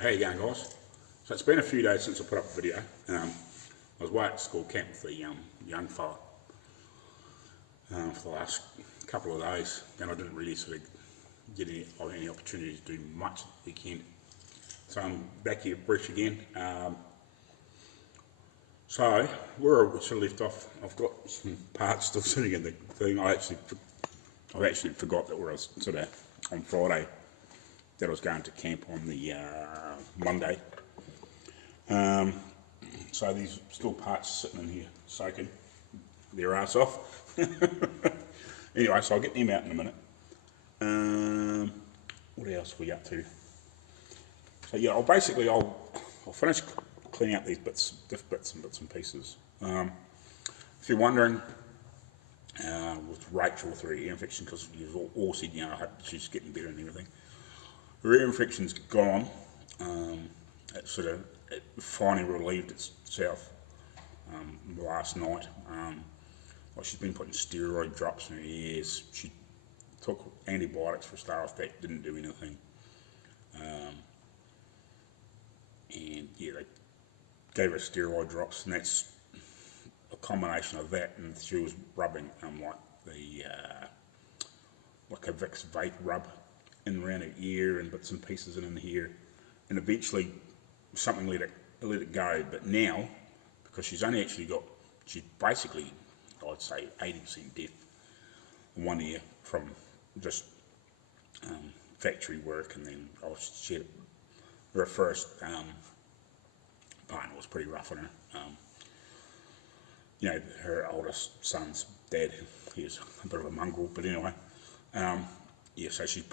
How you going, guys? So it's been a few days since I put up a video. I was away at school camp with the young fella for the last couple of days, and I didn't really sort of get any opportunity to do much the weekend. So I'm back here fresh again. So where I sort of left off, I've got some parts still sitting in the thing. I actually forgot that I was sort of on Friday that I was going to camp on the Monday. So these still parts sitting in here soaking their ass off. Anyway, so I'll get them out in a minute. What else are we up to? So yeah, I'll finish cleaning out these diff bits and pieces. If you're wondering, with Rachel with her ear infection, because you've all said, you know, I hope she's getting better and everything. Her ear infection's gone. It finally relieved itself last night. She's been putting steroid drops in her ears. She took antibiotics for a start off, that didn't do anything. And yeah, they gave her steroid drops, and that's a combination of that, and she was rubbing like a Vicks vape rub in around her ear and bits and pieces in here, and eventually something let it go. But now, because she's basically, I'd say 80% deaf in one ear from just factory work, and then her first partner was pretty rough on her. You know, her oldest son's dad, he was a bit of a mongrel, but anyway, yeah, so she's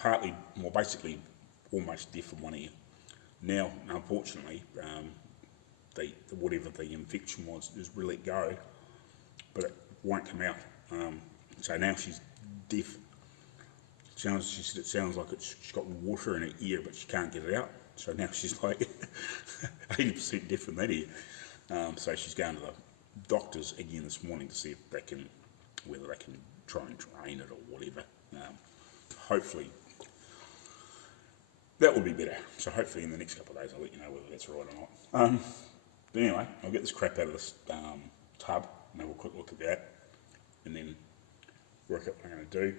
basically almost deaf in one ear. Now, unfortunately, whatever the infection was is let go, but it won't come out. So now she's deaf. She said it sounds like she's got water in her ear, but she can't get it out. So now she's like 80% deaf in that ear. So she's going to the doctors again this morning to see if whether they can try and drain it or whatever. Hopefully that will be better. So hopefully in the next couple of days I'll let you know whether that's right or not. But anyway, I'll get this crap out of this tub and have a quick look at that, and then work out what I'm going to do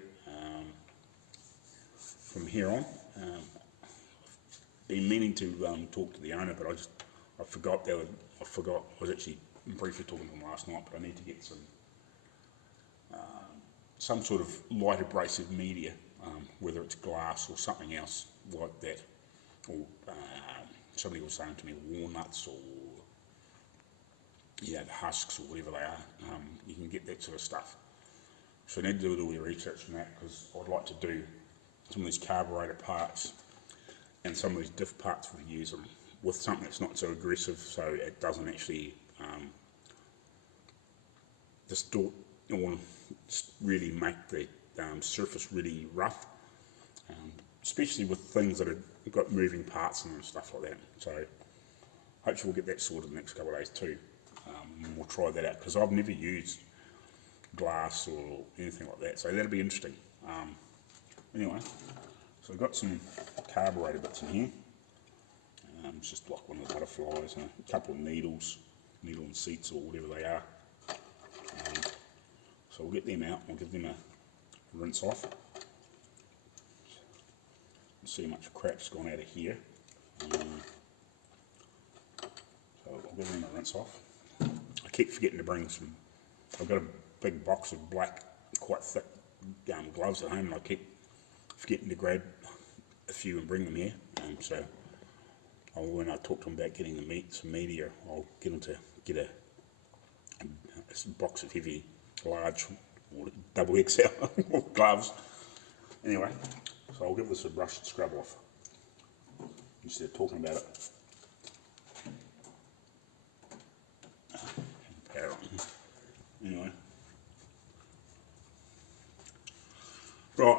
from here on. I've been meaning to talk to the owner, but I forgot. I was actually briefly talking to him last night, but I need to get some sort of light abrasive media, whether it's glass or something else like that, or somebody was saying to me walnuts, or the husks or whatever they are. You can get that sort of stuff. So I need to do a little research on that, because I'd like to do some of these carburetor parts and some of these diff parts we use them with something that's not so aggressive, so it doesn't actually distort or really make the surface really rough, especially with things that have got moving parts in them and stuff like that. So hopefully we'll get that sorted in the next couple of days too. And we'll try that out, because I've never used glass or anything like that, so that'll be interesting. Anyway, so I've got some carburetor bits in here. It's just like one of the butterflies and a couple of needle and seats or whatever they are. So we'll get them out, we'll give them a rinse off. See how much crap's gone out of here. So I'll give them a rinse off. I keep forgetting to bring I've got a big box of black, quite thick gloves at home, and I keep forgetting to grab a few and bring them here. So when I talk to them about getting some media, I'll get them to get a box of heavy, large, or double XL gloves. Anyway, so I'll give this a brush and scrub off instead of talking about it. Power on. Anyway. Right.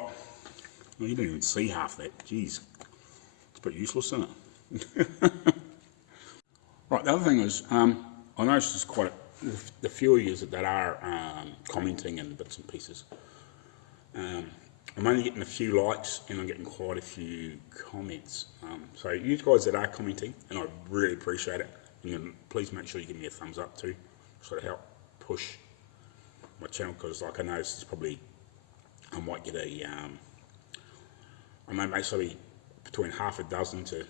Well, you don't even see half that. Jeez. It's a bit useless, isn't it? Right, the other thing is, I noticed there's quite the few of you that are commenting in bits and pieces. I'm only getting a few likes and I'm getting quite a few comments. So you guys that are commenting, and I really appreciate it, and then please make sure you give me a thumbs up too, sort of help push my channel, because like I know this is probably, I might get a, I may basically between half a dozen to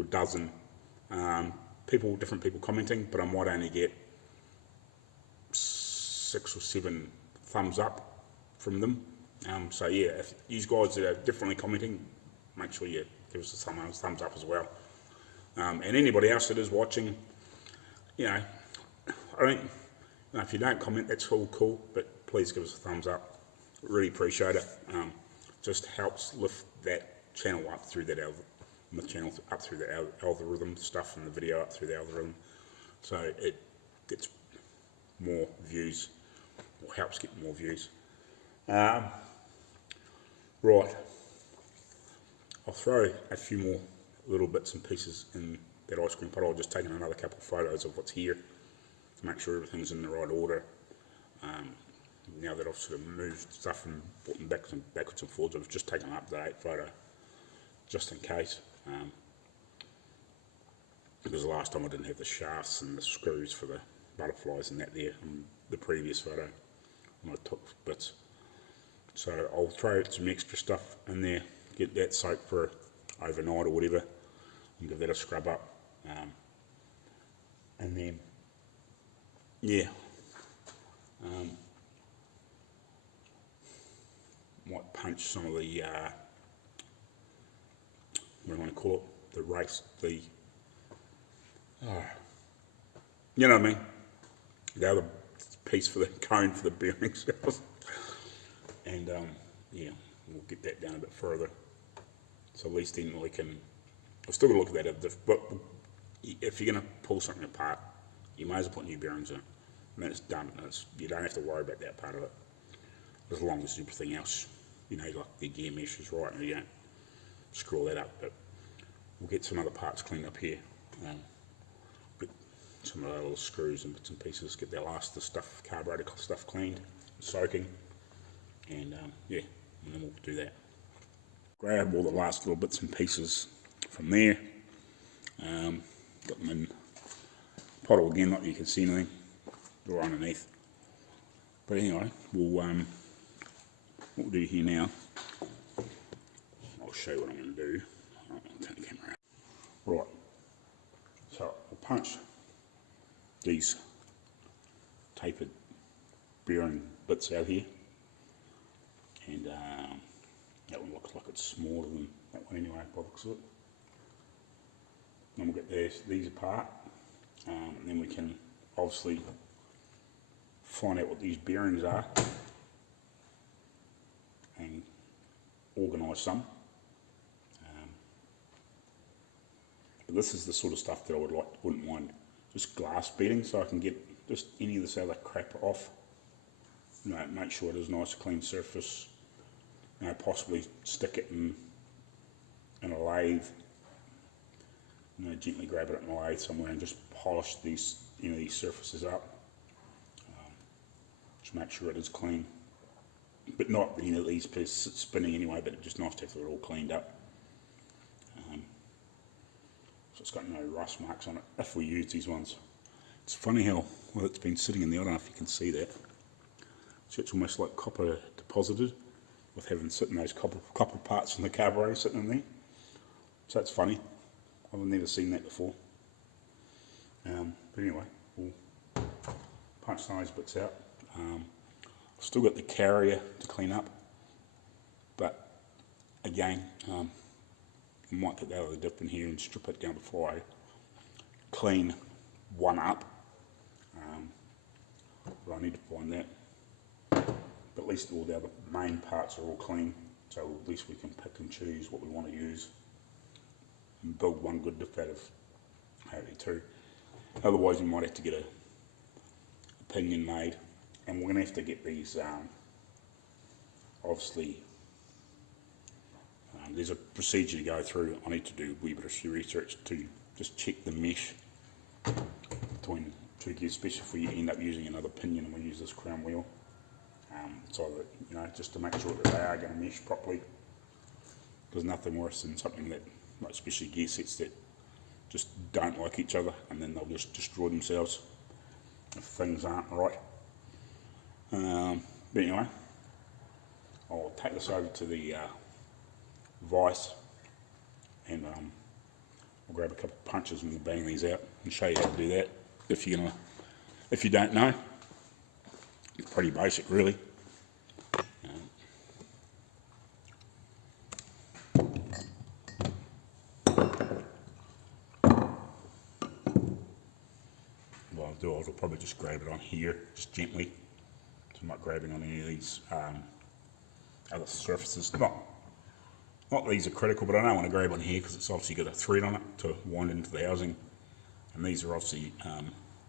a dozen people, different people commenting, but I might only get 6 or 7 thumbs up from them. So yeah, if you guys that are definitely commenting, make sure you give us a thumbs up as well. And anybody else that is watching, you know, I think, you know, if you don't comment, that's all cool, but please give us a thumbs up. Really appreciate it. Just helps lift that channel up through that algorithm stuff, and the video up through the algorithm, so it gets more views, or helps get more views. Right, I'll throw a few more little bits and pieces in that ice cream pot. I'll just take another couple of photos of what's here to make sure everything's in the right order. Now that I've sort of moved stuff and brought them backwards and forwards, I've just taken an up-to-date photo just in case, because the last time I didn't have the shafts and the screws for the butterflies and that there in the previous photo when I took bits. So I'll throw some extra stuff in there, get that soaked for overnight or whatever, and give that a scrub up, and then yeah, might punch some of the what do I want to call it, the race, the you know what I mean, the other piece for the cone for the bearings. And yeah, we'll get that down a bit further, so at least then we can, I've still got to look at that, but if you're going to pull something apart, you may as well put new bearings in it, and then it's done. You don't have to worry about that part of it, as long as everything else, you know, like the gear mesh is right and you don't screw all that up. But we'll get some other parts cleaned up here, get some of the little screws and bits and pieces, get that last the stuff, carburetor stuff cleaned, soaking, and yeah, and then we'll do that. Grab all the last little bits and pieces from there, got them in pot again, not that you can see anything, they're underneath. But anyway, what we'll do here now, I'll show you what I'm going to do. I'll turn the camera out. Right, so I'll punch these tapered bearing bits out here, and that one looks like it's smaller than that one anyway, by the looks of it. Then we'll get these apart, and then we can obviously find out what these bearings are and organise some. But this is the sort of stuff that I wouldn't mind just glass beating, so I can get just any of this other crap off. You know, make sure it is a nice clean surface. You know, possibly stick it in a lathe. You know, gently grab it in a lathe somewhere and just polish these, you know, these surfaces up. Just make sure it is clean, but not, you know, these pieces spinning anyway. But it's just nice to have it all cleaned up. So it's got no rust marks on it if we use these ones. It's funny how well it's been sitting in there. I don't know if you can see that. So it's almost like copper deposited, with having sitting those copper parts from the carburetor sitting in there. So that's funny. I've never seen that before. But anyway, we'll punch some of those bits out. I've still got the carrier to clean up, but again, I might get that other dip in here and strip it down before I clean one up. But I need to find that. But at least all the other main parts are all clean, so at least we can pick and choose what we want to use and build one good dip out of hopefully two. Otherwise you might have to get a pinion made, and we're going to have to get these obviously there's a procedure to go through. I need to do a wee bit of research to just check the mesh between two gears, especially if we end up using another pinion and we use this crown wheel. It's either, you know, just to make sure that they are going to mesh properly. There's nothing worse than something that, like especially gear sets that just don't like each other, and then they'll just destroy themselves if things aren't right. But anyway, I'll take this over to the vise, and I'll grab a couple of punches and we'll bang these out and show you how to do that. If you don't know, it's pretty basic really. I'll probably just grab it on here, just gently. So I'm not grabbing on any of these other surfaces. Not these are critical, but I don't want to grab on here because it's obviously got a thread on it to wind into the housing. And these are obviously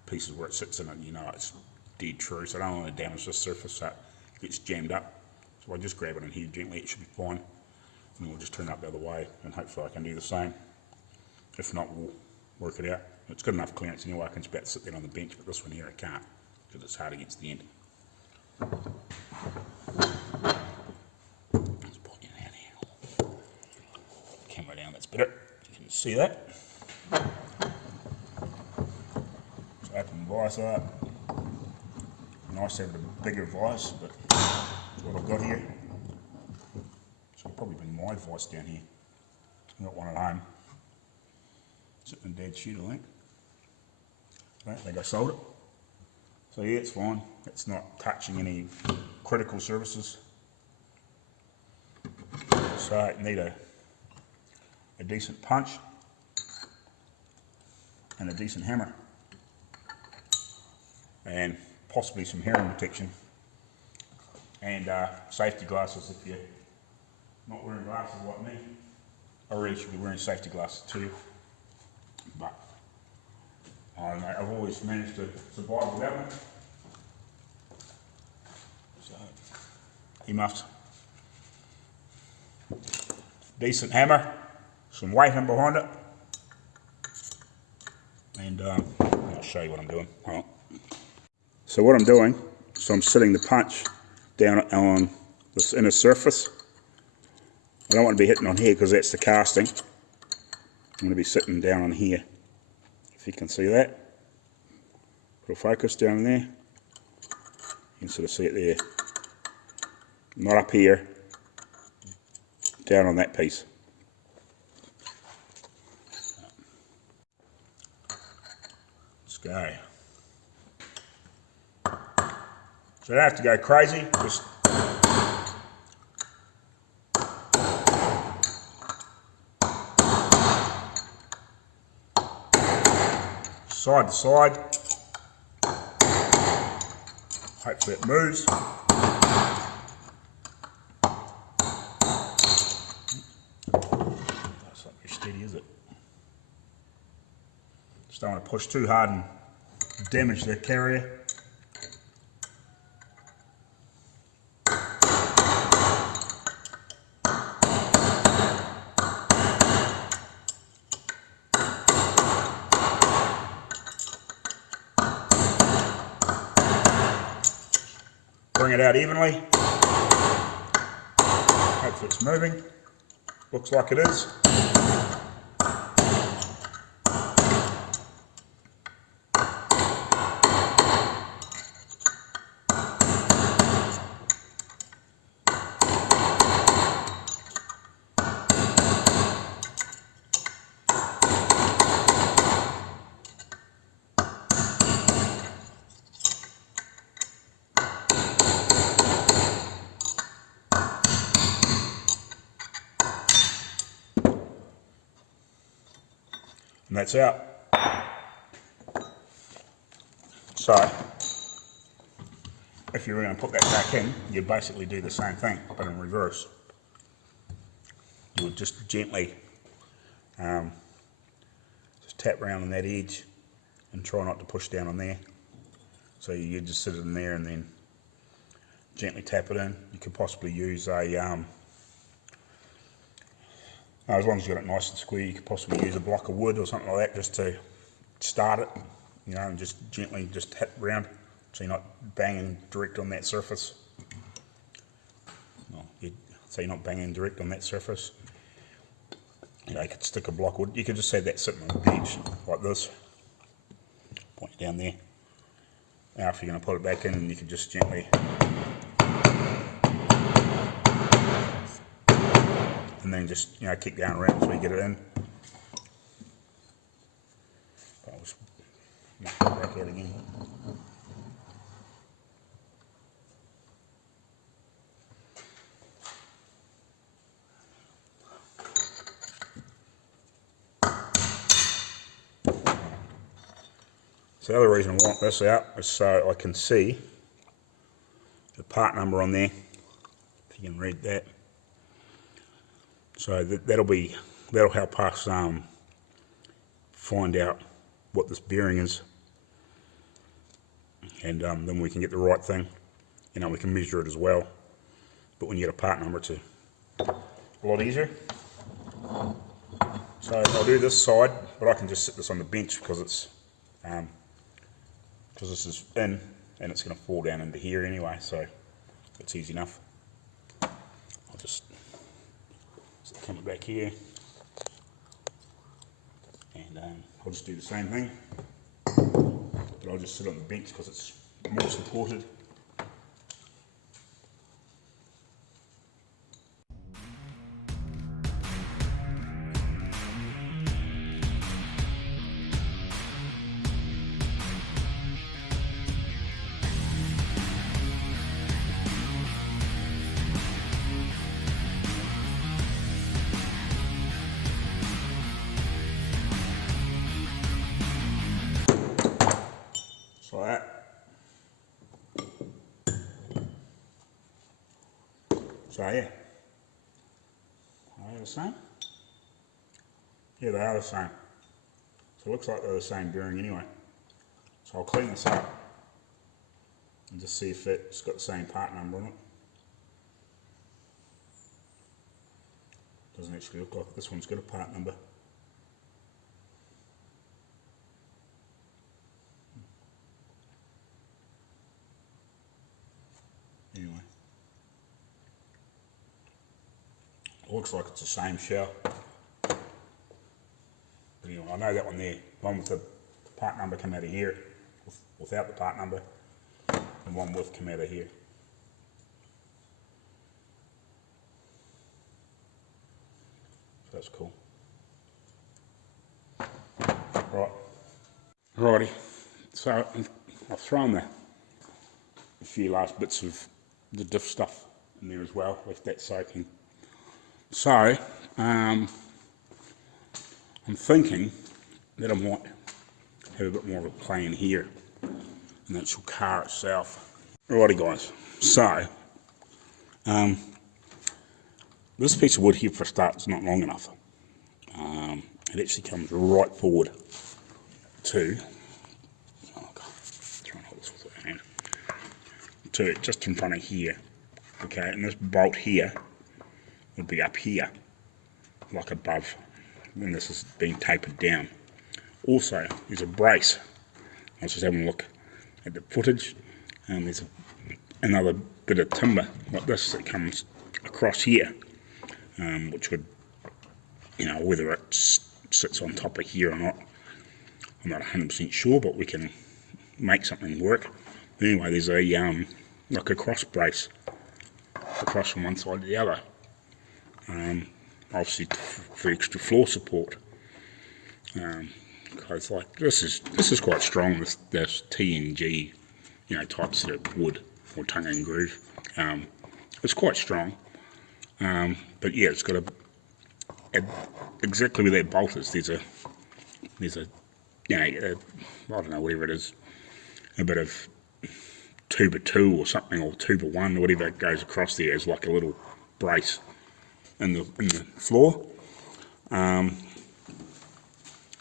pieces where it sits in it, you know it's dead true, so I don't want to damage this surface so it gets jammed up. So I just grab it in here gently, it should be fine. And we'll just turn it up the other way, and hopefully I can do the same. If not, we'll work it out. It's got enough clearance anyway, I can just about sit there on the bench, but this one here I can't, because it's hard against the end. Let's point it out here. Camera down, that's better. You can see that. Just open the vise up. Nice to have a bigger vise, but that's what I've got here. So I'll probably bring my vise down here. I've got one at home. Sitting in dead shit, I think. I don't think I sold it. So yeah, it's fine. It's not touching any critical surfaces. So you need a decent punch and a decent hammer. And possibly some hearing protection. And safety glasses if you're not wearing glasses like me. I really should be wearing safety glasses too. But I don't know, I've always managed to survive without them. So, earmuffs. Decent hammer, some weight in behind it. And I'll show you what I'm doing. Hold on. So what I'm doing, I'm sitting the punch down on this inner surface. I don't want to be hitting on here because that's the casting. I'm going to be sitting down on here. If you can see that. It'll focus down there. You can sort of see it there. Not up here. Down on that piece. Let's go. So you don't have to go crazy, just side to side. Hopefully it moves. That's not very steady, is it? Just don't want to push too hard and damage the carrier. Bring it out evenly. Hopefully it's moving. Looks like it is. And that's out. So, if you were going to put that back in, you'd basically do the same thing, but in reverse. You would just gently just tap around on that edge and try not to push down on there. So you just sit it in there and then gently tap it in. You could possibly use a as long as you've got it nice and square, you could possibly use a block of wood or something like that just to start it, you know, and just gently just tap around so you're not banging direct on that surface. so you're not banging direct on that surface. You know, you could stick a block of wood. You could just have that sitting on the bench like this. Point it down there. Now if you're going to put it back in, you can just gently, and then just, you know, keep going around until you get it in. I'll just knock it back out again. So the other reason I want this out is so I can see the part number on there, if you can read that. So that'll help us find out what this bearing is, and then we can get the right thing. You know, we can measure it as well, but when you get a part number, it's a lot easier. So I'll do this side, but I can just sit this on the bench because it's because this is in and it's going to fall down into here anyway, so it's easy enough. I'll just come back here, and I'll just do the same thing, but I'll just sit on the bench because it's more supported. So that. So yeah. Are they the same? Yeah, they are the same. So it looks like they're the same bearing anyway. So I'll clean this up and just see if it's got the same part number on it. Doesn't actually look like this one's got a part number. Anyway, it looks like it's the same shell. But anyway, I know that one there, one with the part number come out of here, without the part number, and one with come out of here. So that's cool. Right, righty. So I've thrown a few last bits of the Diff stuff in there as well, left that soaking. So, I'm thinking that I might have a bit more of a play in here, and the actual car itself. Alrighty guys, so, this piece of wood here for a start is not long enough. It actually comes right forward to, to just in front of here, okay, and this bolt here would be up here, like above, and this is being tapered down. Also, there's a brace. I was just having a look at the footage, and there's another bit of timber like this that comes across here, which would, you know, whether it sits on top of here or not, I'm not 100% sure, but we can make something work. But anyway, there's a like a cross brace across from one side to the other, obviously for extra floor support. Because like this is quite strong. This TNG, you know, type sort of wood or tongue and groove. It's quite strong, but yeah, it's got exactly where that bolt is. There's a you know, I don't know, whatever it is, a bit of tuber 2 or something, or tuber 1 or whatever it goes across there as like a little brace in the floor. Yeah,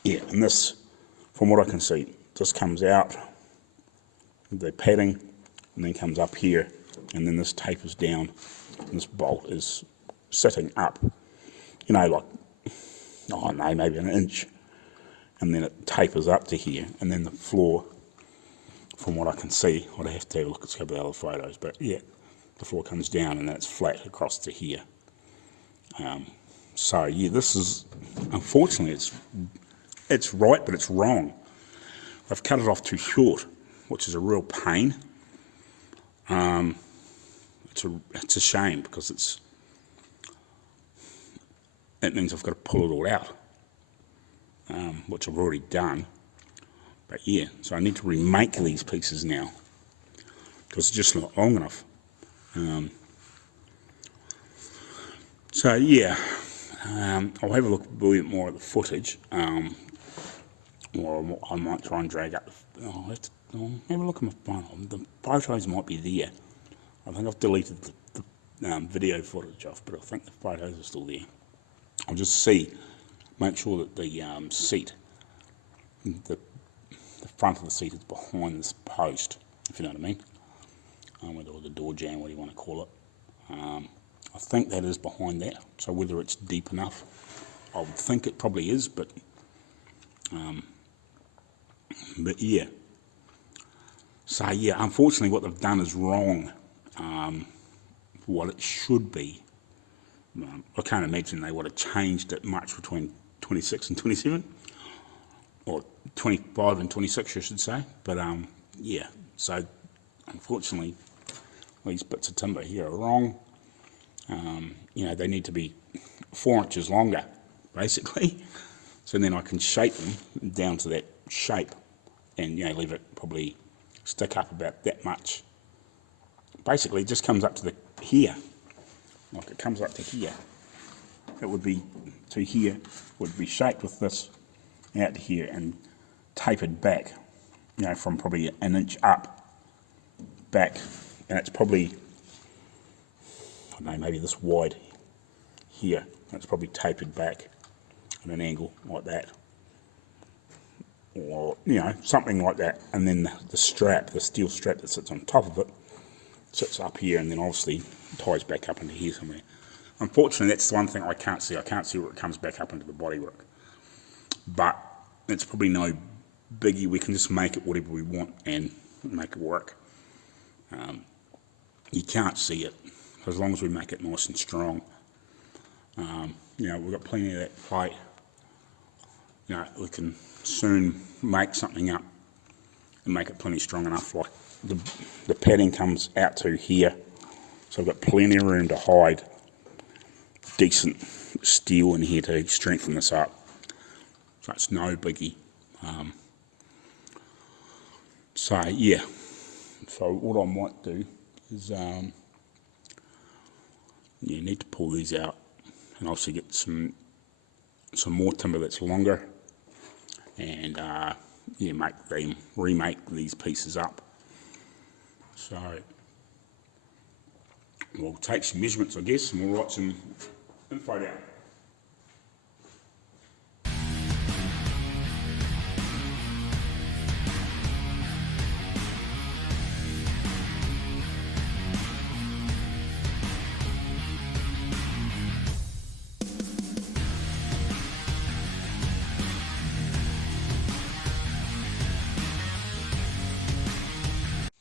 and this, from what I can see, just comes out with the padding and then comes up here, and then this tapers down, and this bolt is sitting up, you know, like, I don't know, maybe an inch, and then it tapers up to here, and then the floor, from what I can see, I'd have to have a look at some of the other photos, but yeah, the floor comes down and then it's flat across to here. So yeah, this is, unfortunately, it's right, but it's wrong. I've cut it off too short, which is a real pain. It's a shame because it means I've got to pull it all out, which I've already done. But yeah, so I need to remake these pieces now because it's just not long enough. So yeah, I'll have a look a bit more at the footage, or I might try and drag up. I'll have a look at my phone. The photos might be there. I think I've deleted the video footage off, but I think the photos are still there. I'll just make sure that the seat, the front of the seat is behind this post, if you know what I mean, or the door jamb, what do you want to call it. I think that is behind that, so whether it's deep enough, I would think it probably is, but yeah. So yeah, unfortunately what they've done is wrong, what it should be. I can't imagine they would have changed it much between 26 and 27, or 25 and 26 I should say, but yeah, so unfortunately these bits of timber here are wrong. They need to be 4 inches longer, basically. So then I can shape them down to that shape and, leave it probably stick up about that much. Basically, it just comes up to here. Like it comes up to here. It would be to here, would be shaped with this out to here and tapered back, from probably an inch up back. And it's probably, I don't know, maybe this wide here. It's probably tapered back at an angle like that, or something like that. And then the strap, the steel strap that sits on top of it, sits up here, and then obviously ties back up into here somewhere. Unfortunately, that's the one thing I can't see. I can't see where it comes back up into the bodywork. But it's probably no biggie. We can just make it whatever we want and make it work. You can't see it as long as we make it nice and strong. We've got plenty of that plate. We can soon make something up and make it plenty strong enough. Like the padding comes out to here, so we've got plenty of room to hide decent steel in here to strengthen this up. So it's no biggie. So yeah, so what I might do is need to pull these out and obviously get some more timber that's longer, and remake these pieces up. So we'll take some measurements, I guess, and we'll write some info down.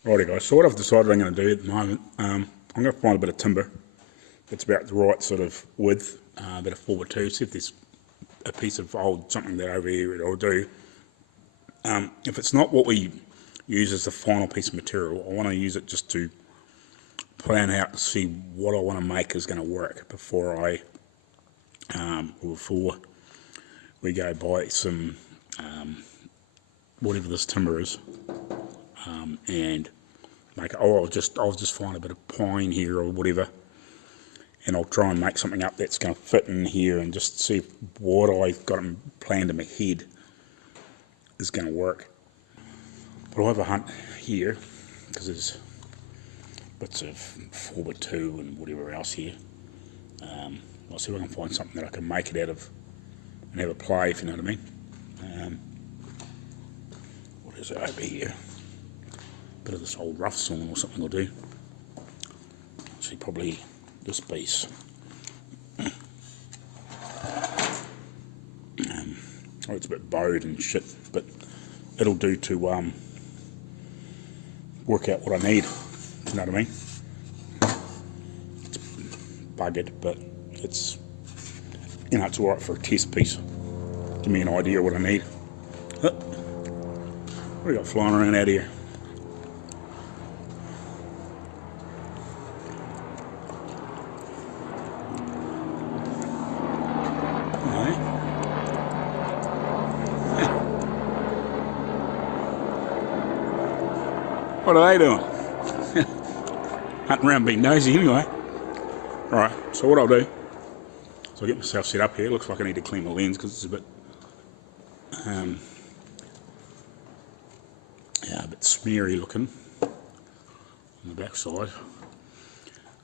Righty guys, so what I've decided I'm going to do at the moment, I'm going to find a bit of timber that's about the right sort of width, about a 4x2, see if there's a piece of old something that over here it'll do. If it's not what we use as the final piece of material, I want to use it just to plan out to see what I want to make is going to work before we go buy some whatever this timber is. And make it, I'll just find a bit of pine here or whatever, and I'll try and make something up that's going to fit in here and just see if what I've got planned in my head is going to work. But I'll have a hunt here because there's bits of 4x2 and whatever else here. I'll see if I can find something that I can make it out of and have a play, if you know what I mean. What is it over here? Bit of this old rough sawn or something will do. See, probably this piece. It's a bit bowed and shit, but it'll do to work out what I need. You know what I mean? It's buggered, but it's you know, it's alright for a test piece. Give me an idea what I need. What do we got flying around out here? What are they doing? Hunting around being nosy anyway. Alright, so what I'll do is I'll get myself set up here. It looks like I need to clean the lens because it's a bit a bit smeary looking on the back side.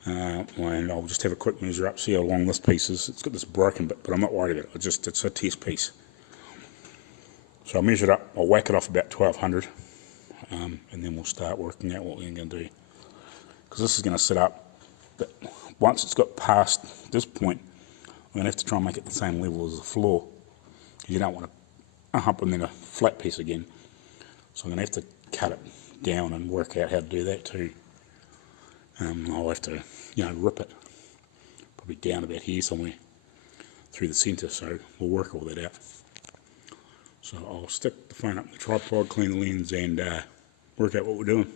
And I'll just have a quick measure up, see how long this piece is. It's got this broken bit, but I'm not worried about it. It's a test piece. So I'll measure it up, I'll whack it off about 1200, and then we'll start working out what we're going to do. Because this is going to sit up, but once it's got past this point, we're going to have to try and make it the same level as the floor. Because you don't want a hump and then a flat piece again. So I'm going to have to cut it down and work out how to do that too. I'll have to, rip it probably down about here somewhere through the centre, so we'll work all that out. So I'll stick the phone up in the tripod, clean the lens, and work out what we're doing.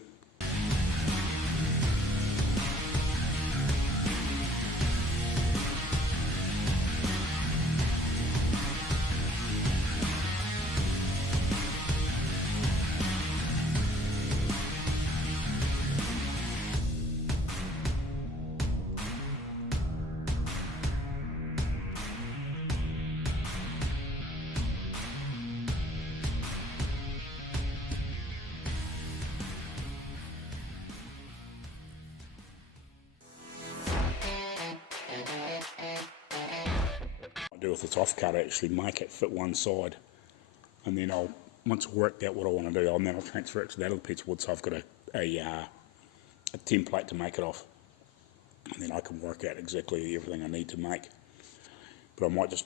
Do with its offcut, actually make it fit one side, and then once I've worked out what I want to do, then I'll transfer it to that other piece of wood, so I've got a template to make it off, and then I can work out exactly everything I need to make. But I might just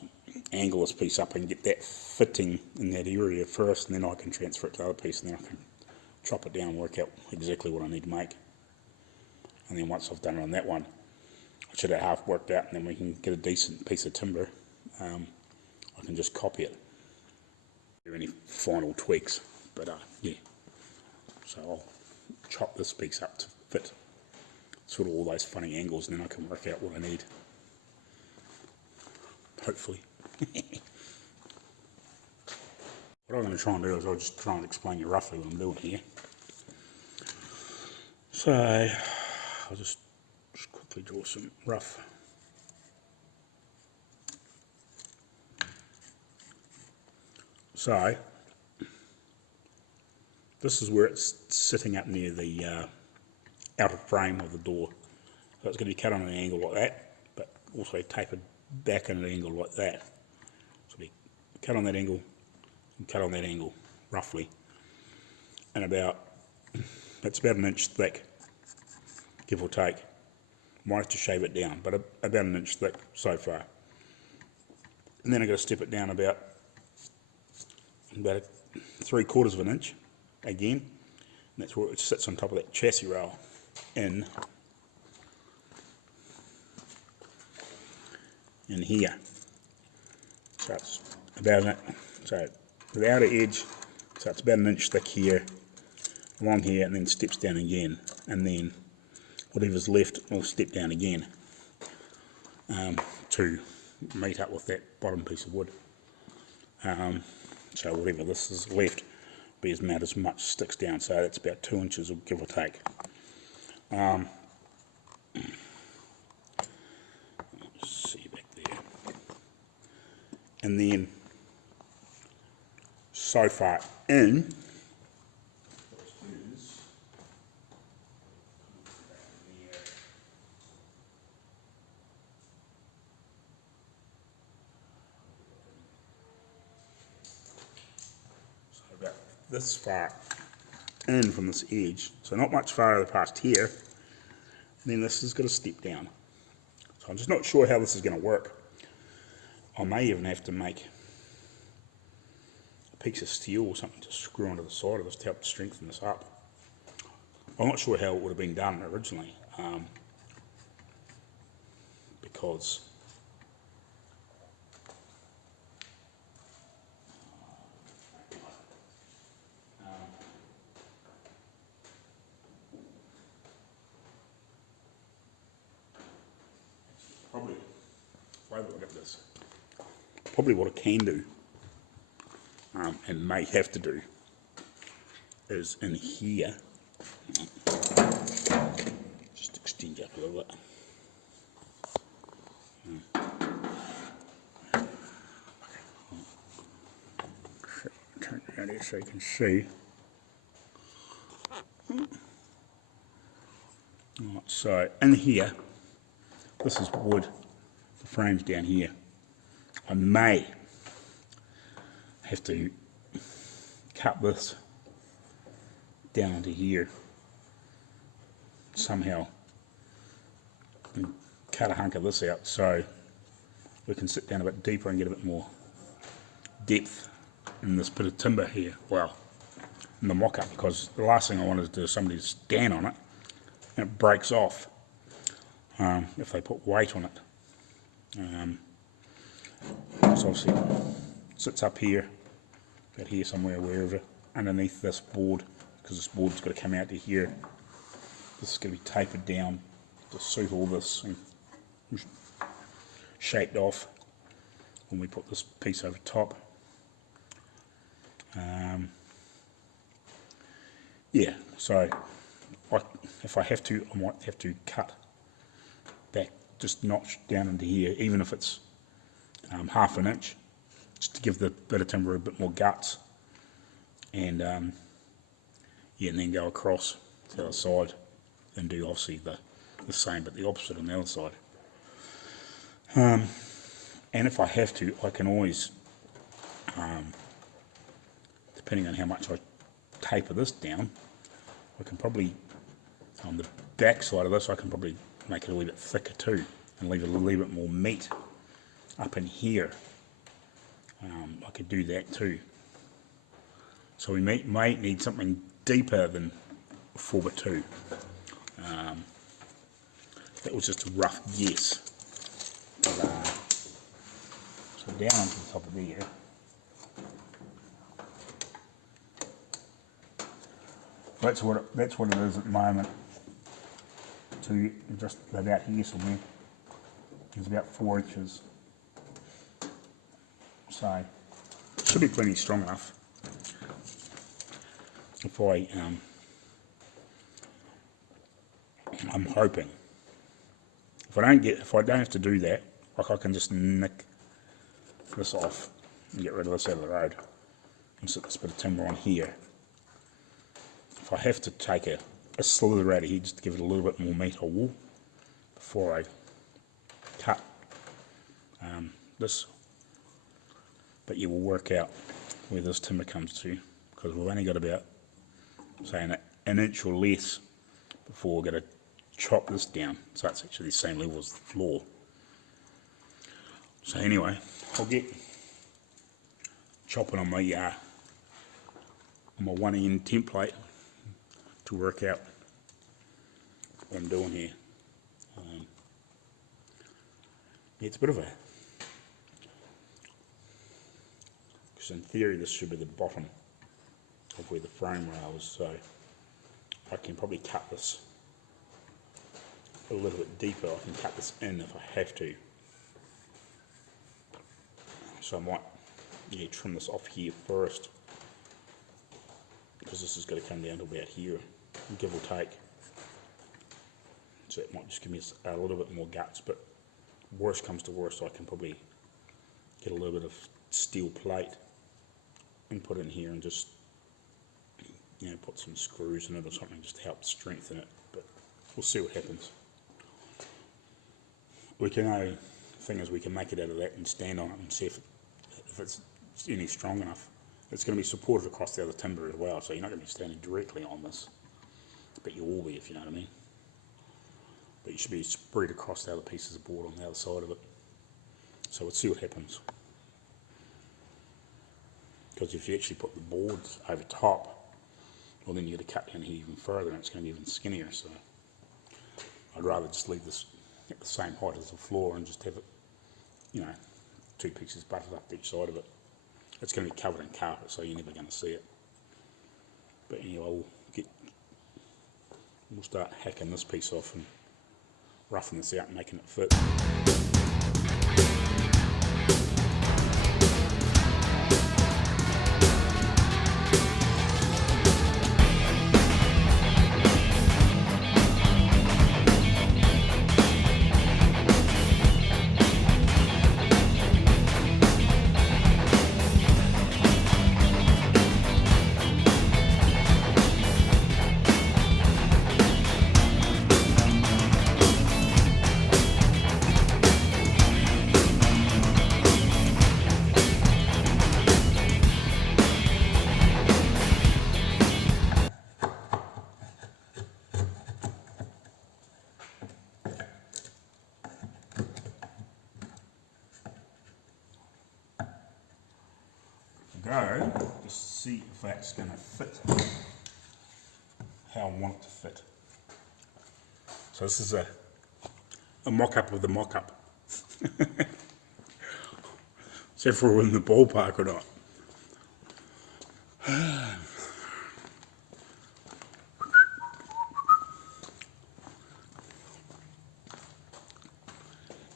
angle this piece up and get that fitting in that area first, and then I can transfer it to the other piece, and then I can chop it down and work out exactly what I need to make. And then once I've done it on that one, I should have half worked out, and then we can get a decent piece of timber. I can just copy it. There are any final tweaks, but yeah. So I'll chop this piece up to fit sort of all those funny angles, and then I can work out what I need. Hopefully. What I'm going to try and do is I'll just try and explain you roughly what I'm doing here. So I'll just quickly draw some rough. So, this is where it's sitting up near the outer frame of the door. So it's going to be cut on an angle like that, but also tapered back at an angle like that. So it'll be cut on that angle and cut on that angle, roughly. And it's about an inch thick, give or take. Might have to shave it down, but about an inch thick so far. And then I've got to step it down about 3/4 of an inch again, and that's where it sits on top of that chassis rail in here. So it's about the outer edge, so it's about an inch thick here, along here, and then steps down again, and then whatever's left will step down again to meet up with that bottom piece of wood. So whatever this is left be about as much sticks down, so that's about 2 inches, give or take. Let's see back there. And then so far in, this far in from this edge, so not much farther past here, and then this is going to step down. So I'm just not sure how this is going to work. I may even have to make a piece of steel or something to screw onto the side of this to help strengthen this up. I'm not sure how it would have been done originally, because By the look at this, probably what I can do, and may have to do, is in here, just extend you up a little bit. Turn it around here so you can see. Right, so in here, this is wood, the frame's down here. I may have to cut this down into here somehow and cut a hunk of this out so we can sit down a bit deeper and get a bit more depth in this bit of timber here, well, in the mock-up, because the last thing I wanted to do is somebody to stand on it and it breaks off if they put weight on it. So obviously it sits up here, about here somewhere, wherever, underneath this board, because this board's got to come out to here. This is going to be tapered down to suit all this and shaped off when we put this piece over top. Yeah, so if I have to, I might have to cut back, just notch down into here, even if it's half an inch, just to give the bit of timber a bit more guts, and yeah, and then go across to the other side and do obviously the same but the opposite on the other side. And if I have to, I can always, depending on how much I taper this down, I can probably, on the back side of this, I can probably make it a little bit thicker too and leave a little bit more meat up in here. I could do that too. So we may need something deeper than 4x2. That was just a rough guess. But, so down onto the top of there. That's what it is at the moment. To just about here somewhere. It's about 4 inches. So should be plenty strong enough. If I'm hoping. If I don't have to do that, like I can just nick this off and get rid of this out of the road and sit this bit of timber on here. If I have to take a slither out of here just to give it a little bit more meat, I will before I cut this. But you will work out where this timber comes to, because we've only got about, say, an inch or less before we're going to chop this down, so it's actually the same level as the floor. So anyway, I'll get chopping on my 1 end template to work out what I'm doing here. Yeah, it's a bit of because in theory this should be the bottom of where the frame rail is, so I can probably cut this a little bit deeper. I can cut this in if I have to. So I might trim this off here first, because this is going to come down to about here, give or take. So it might just give me a little bit more guts, but worst comes to worst, I can probably get a little bit of steel plate and put it in here and just put some screws in it or something just to help strengthen it, but we'll see what happens. We can thing is we can make it out of that and stand on it and see if it's any strong enough. It's going to be supported across the other timber as well, so you're not going to be standing directly on this, but you will be, if you know what I mean. But you should be spread across the other pieces of board on the other side of it. So we'll see what happens. Because if you actually put the boards over top, well then you're going to cut down here even further and it's going to be even skinnier. So I'd rather just leave this at the same height as the floor and just have it, 2 pieces butted up each side of it. It's going to be covered in carpet, so you're never going to see it. But anyway, we'll start hacking this piece off and roughing this out and making it fit. go to see if that's going to fit how I want it to fit. So this is a mock-up of the mock-up. See if we're in the ballpark or not.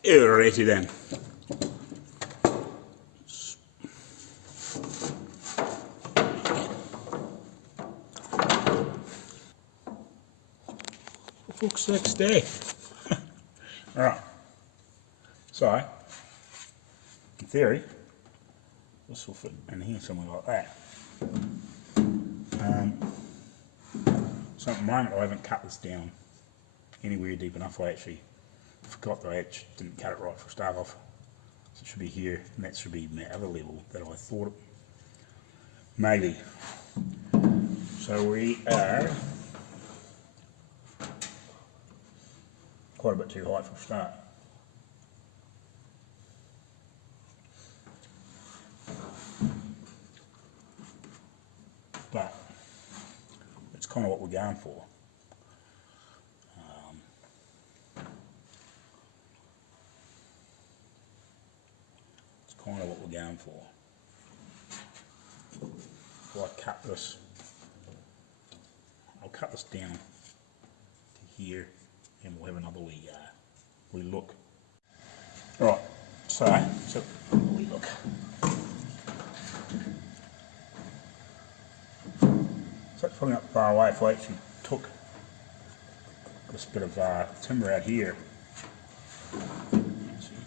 Alrighty then. For fuck's sake's day. Alright. So, in theory, this will fit in here somewhere like that. So at the moment I haven't cut this down anywhere deep enough. I actually forgot that I didn't cut it right for start off. So it should be here, and that should be my other level that I thought it maybe. So we are quite a bit too high for a start. But it's kind of what we're going for. It's kind of what we're going for. If I cut this, I'll cut this down to here, and we'll have another wee look. Right, so we look. So it's probably not far away if I actually took this bit of timber out here. Let's see.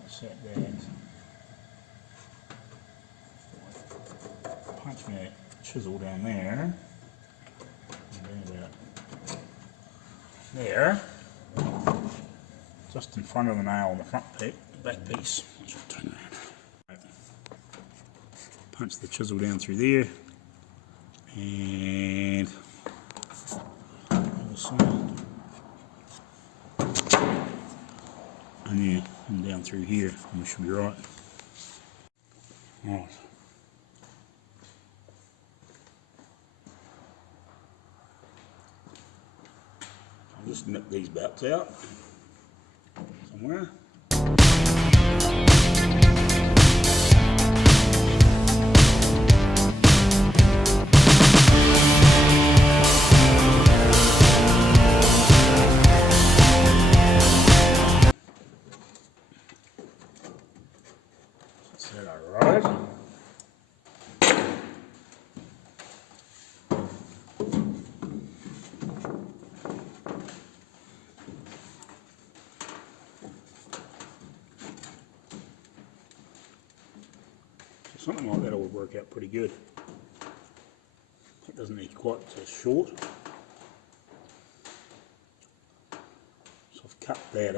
What's that there? Punch my chisel down there. And then about there. Just in front of the nail on the front piece, back piece. Turn around. Punch the chisel down through there. And and down through here, and we should be right. Right. I'll just nip these bouts out somewhere. Something like that would work out pretty good. It doesn't need quite so short. So I've cut that,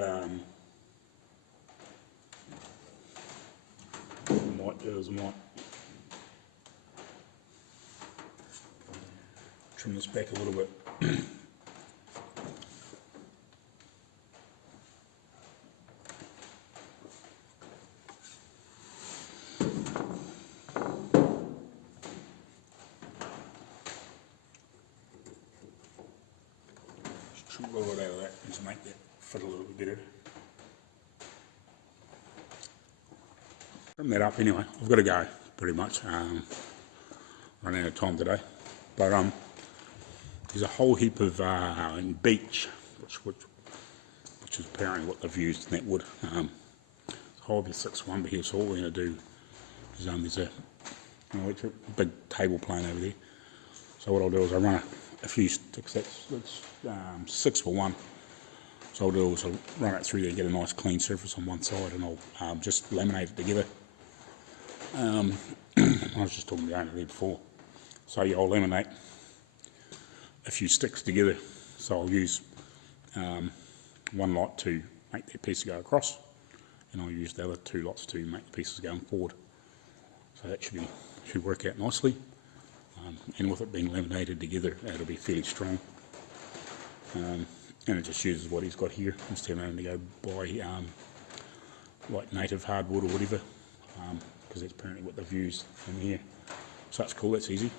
what I might do is I might trim this back a little bit. Trim a little bit out of that and just make that fit a little bit better. Trim that up anyway. I've got to go pretty much. Running out of time today. But there's a whole heap of beech, which is apparently what they've used in that wood. There's a whole heap of 6-1 here, so all we're going to do is there's a big table plane over there. So what I'll do is I'll run a few sticks, that's 6-for-1. So I'll do is I'll run it through there, get a nice clean surface on one side, and I'll just laminate it together. I was just talking about it there before. So yeah, I'll laminate a few sticks together. So I'll use one lot to make that piece go across, and I'll use the other 2 lots to make the pieces going forward. So that should work out nicely. And with it being laminated together, it'll be fairly strong. And it just uses what he's got here instead of having to go buy like native hardwood or whatever. because that's apparently what they've used in here. So that's cool, that's easy.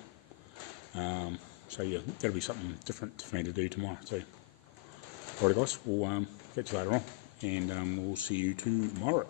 So yeah, that'll be something different for me to do tomorrow too. Alright guys, we'll catch you later on, and we'll see you tomorrow.